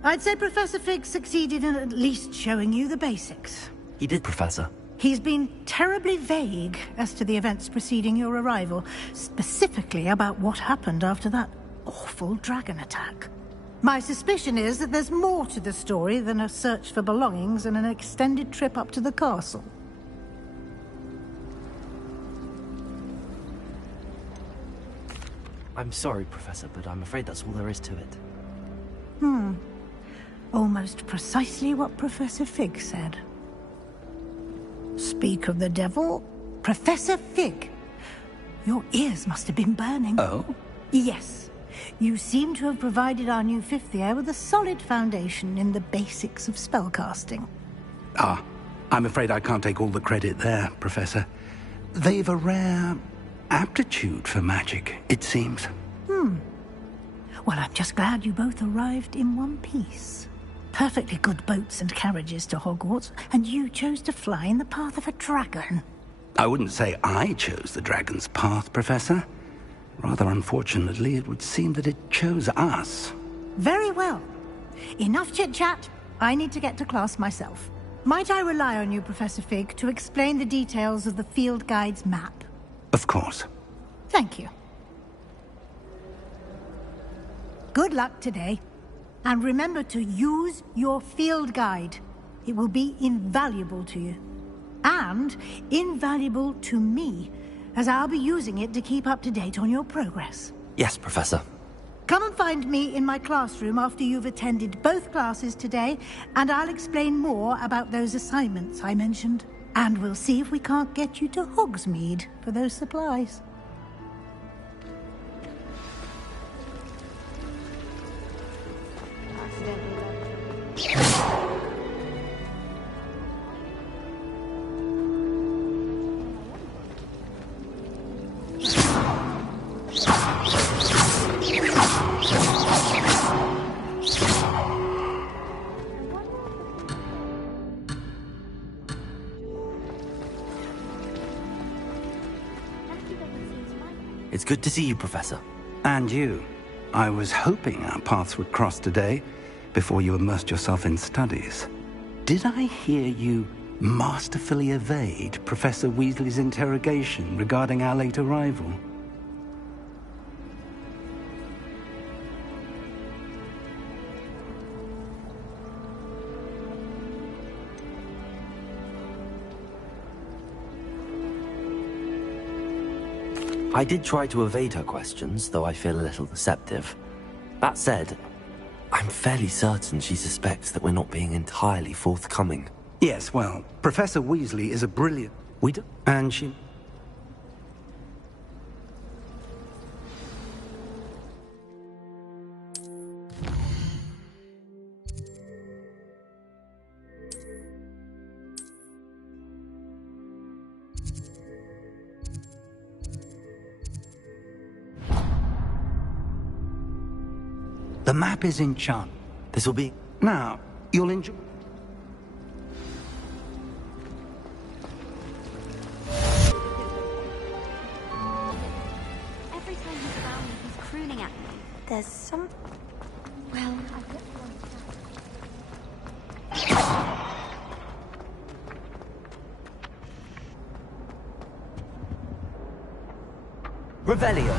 I'd say Professor Fig succeeded in at least showing you the basics. He did, Professor. He's been terribly vague as to the events preceding your arrival, specifically about what happened after that awful dragon attack. My suspicion is that there's more to the story than a search for belongings and an extended trip up to the castle. I'm sorry, Professor, but I'm afraid that's all there is to it. Almost precisely what Professor Fig said. Speak of the devil, Professor Fig. Your ears must have been burning. Oh? Yes. You seem to have provided our new fifth year with a solid foundation in the basics of spellcasting. Ah, I'm afraid I can't take all the credit there, Professor. They've a rare aptitude for magic, it seems. Well, I'm just glad you both arrived in one piece. Perfectly good boats and carriages to Hogwarts, and you chose to fly in the path of a dragon. I wouldn't say I chose the dragon's path, Professor. Rather unfortunately, it would seem that it chose us. Very well. Enough chit-chat. I need to get to class myself. Might I rely on you, Professor Fig, to explain the details of the field guide's map? Of course. Thank you. Good luck today. And remember to use your field guide. It will be invaluable to you. And invaluable to me, as I'll be using it to keep up to date on your progress. Yes, Professor. Come and find me in my classroom after you've attended both classes today, and I'll explain more about those assignments I mentioned. And we'll see if we can't get you to Hogsmeade for those supplies. It's good to see you, Professor. And you. I was hoping our paths would cross today, before you immersed yourself in studies. Did I hear you masterfully evade Professor Weasley's interrogation regarding our late arrival? I did try to evade her questions, though I feel a little deceptive. That said, I'm fairly certain she suspects that we're not being entirely forthcoming. Yes, well, Professor Weasley is a brilliant... And she... The map is enchanted. This will be... Now, you'll enjoy... Every time he's around me, he's crooning at me. There's some... Well, Revelio.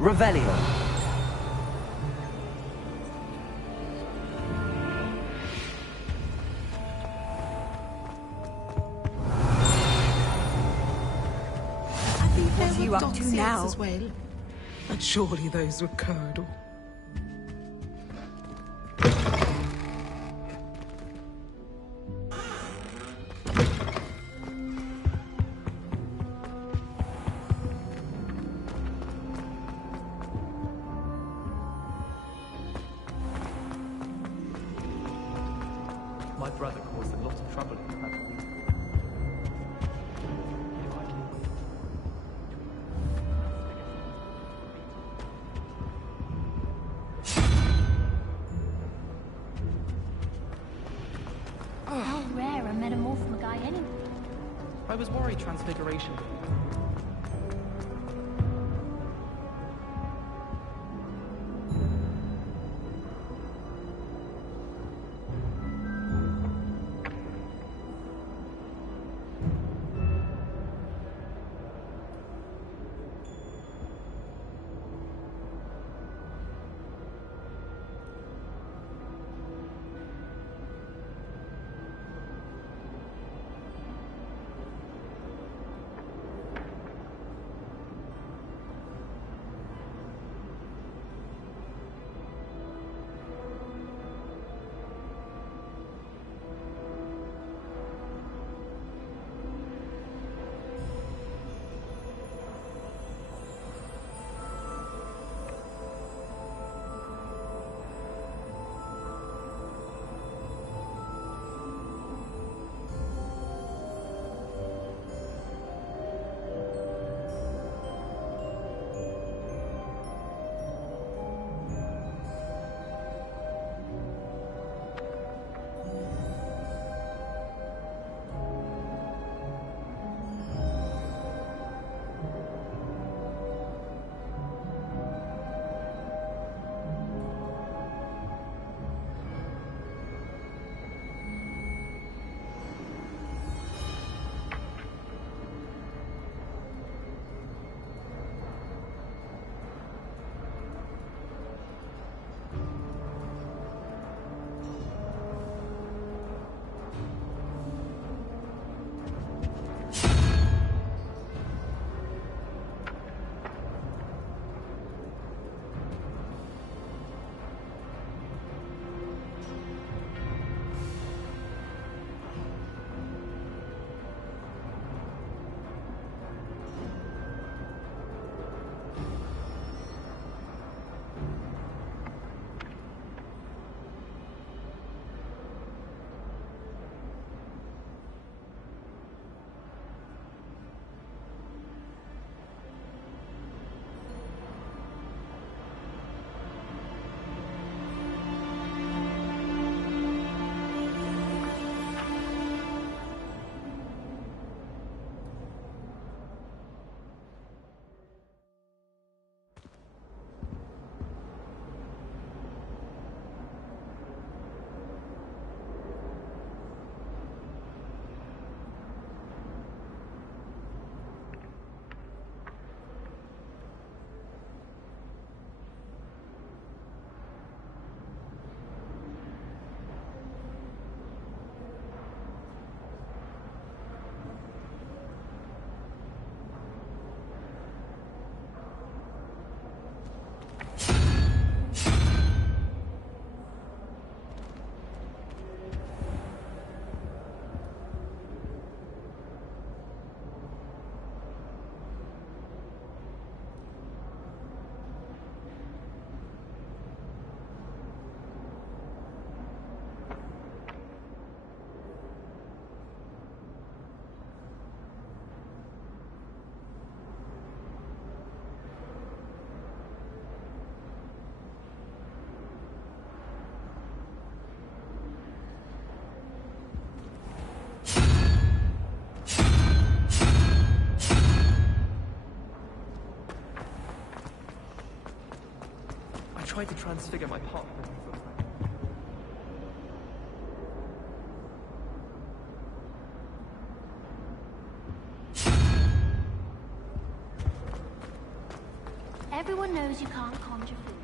Revelio. What are you up to now? As well. But surely those were Curdle. My brother caused a lot of trouble in the battle. was worried Transfiguration. Tried to transfigure my partner. Everyone knows you can't conjure food.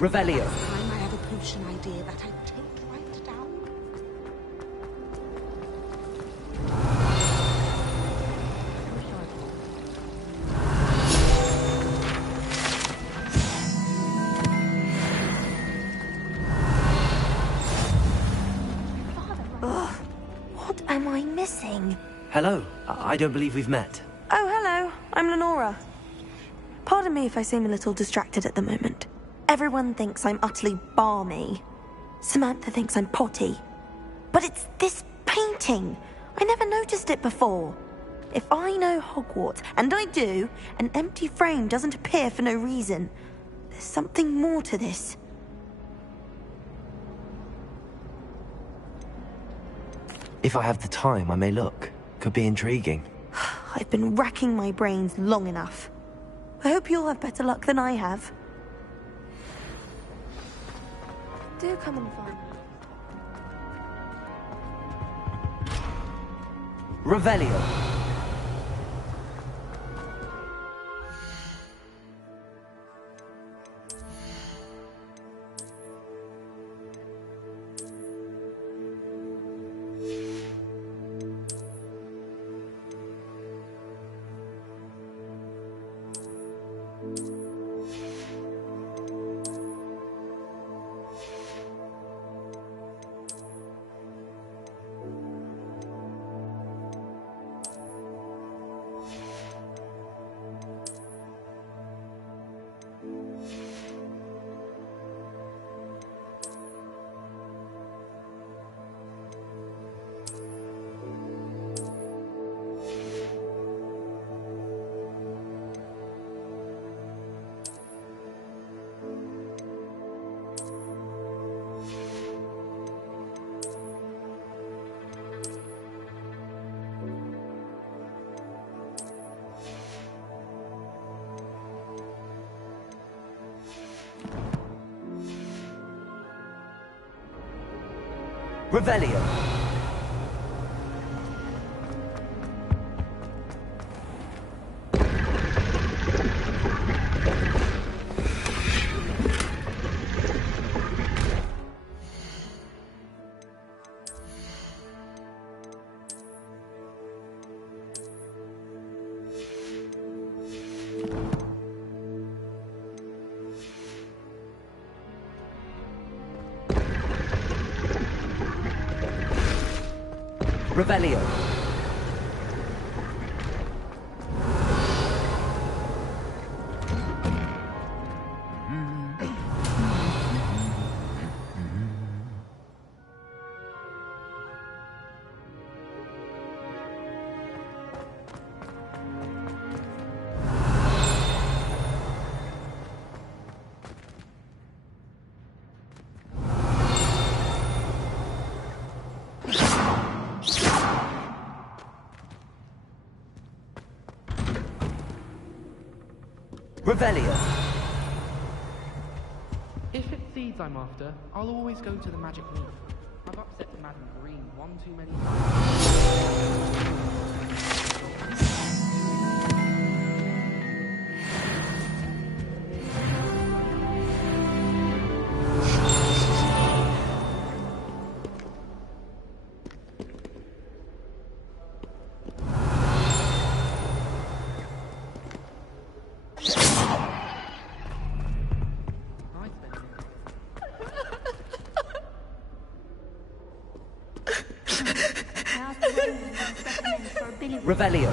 Revelio. Time I have a potion idea that I take right down. Ugh. What am I missing? Hello. I don't believe we've met. Oh, hello. I'm Lenora. Pardon me if I seem a little distracted at the moment. Everyone thinks I'm utterly balmy. Samantha thinks I'm potty. But it's this painting. I never noticed it before. If I know Hogwarts, and I do, an empty frame doesn't appear for no reason. There's something more to this. If I have the time, I may look. Could be intriguing. I've been racking my brains long enough. I hope you'll have better luck than I have. Do come and find me. Revelio. Revelio. Revelio. Revelio. If it's seeds I'm after, I'll always go to the magic leaf. I've upset Madam Green one too many times. Revelio.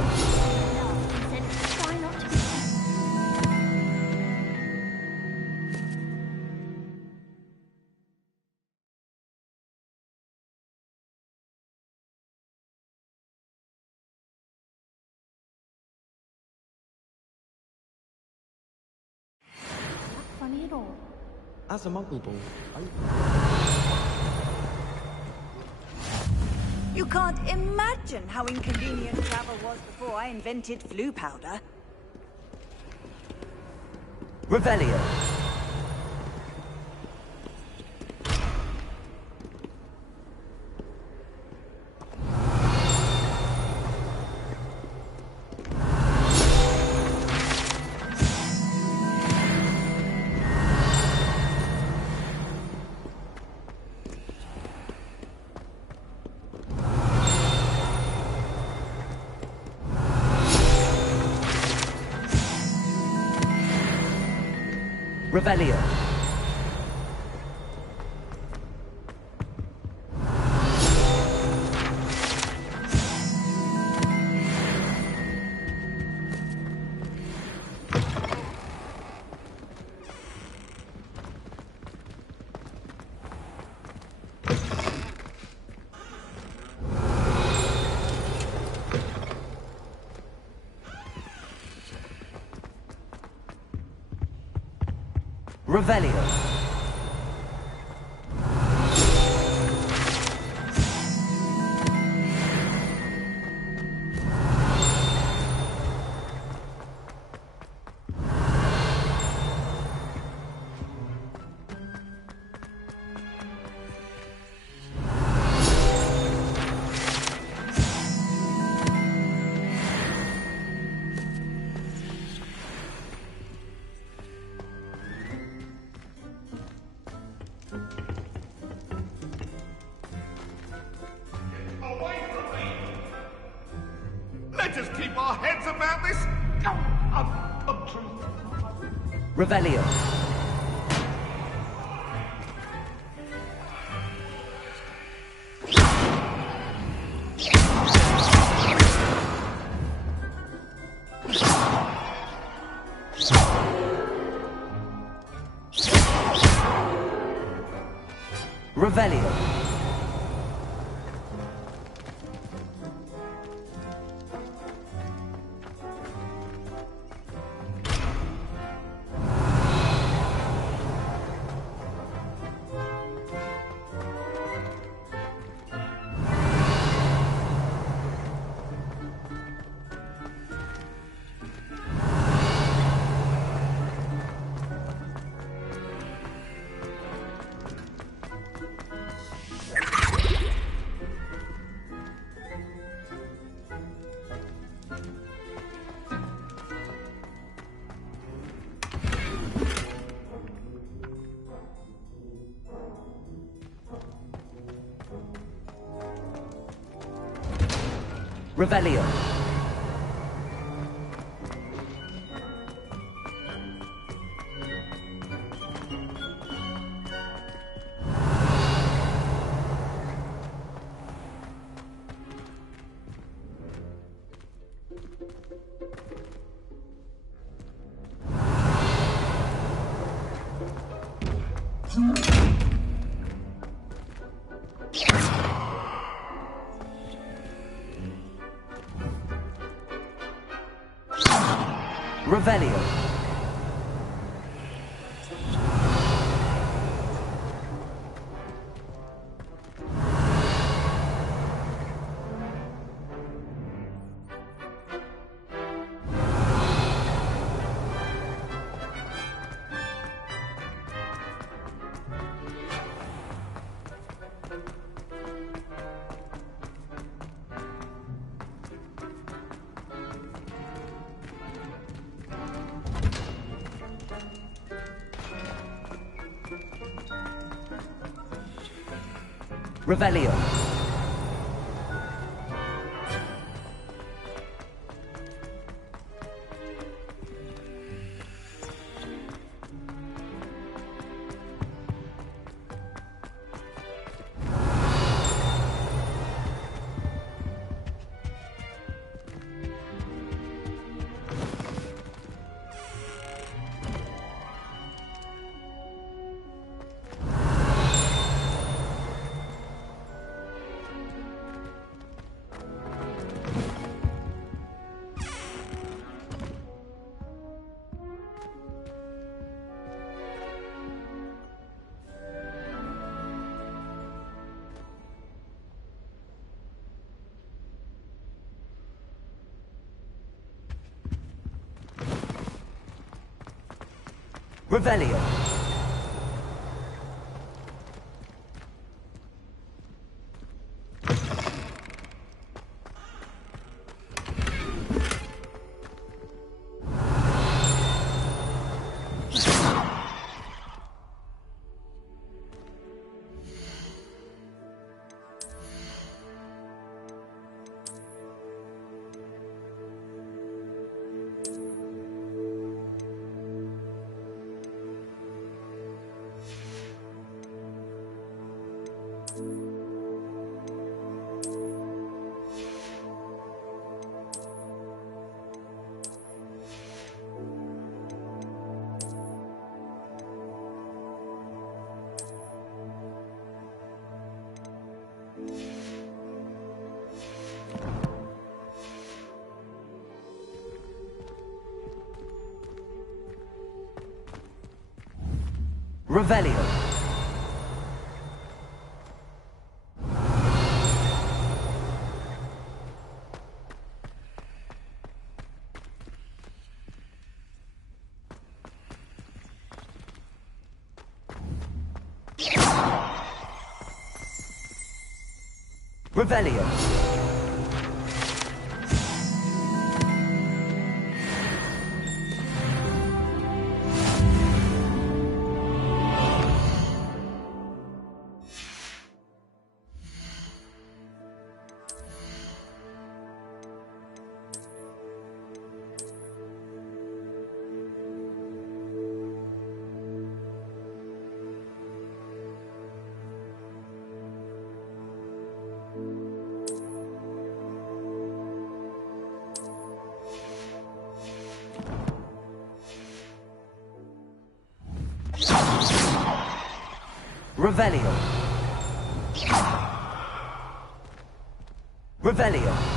Funny at all. As a muggle ball, You can't imagine how inconvenient travel was before I invented flu powder. Revelio. Revelio. Revelio. Let us keep our heads about this. Revelio. Revelio. Revelio. Revelio. Revelio. Revelio. Revelio. Revelio. Revelio. Revelio.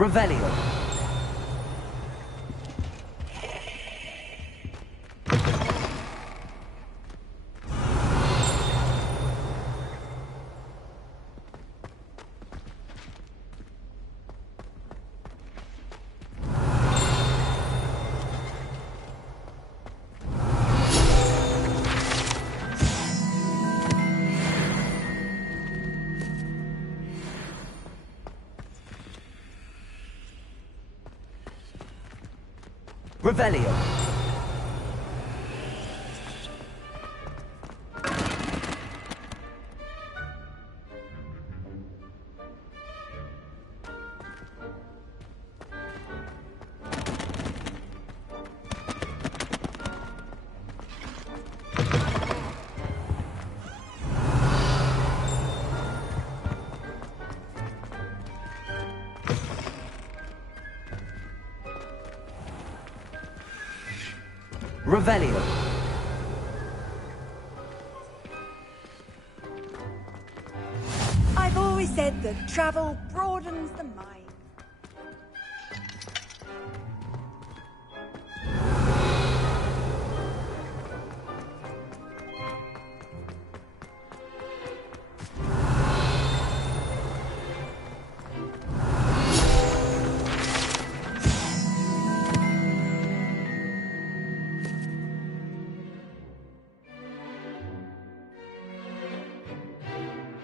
Revelio. Revelio. Revelio. I've always said that travel broadens the mind.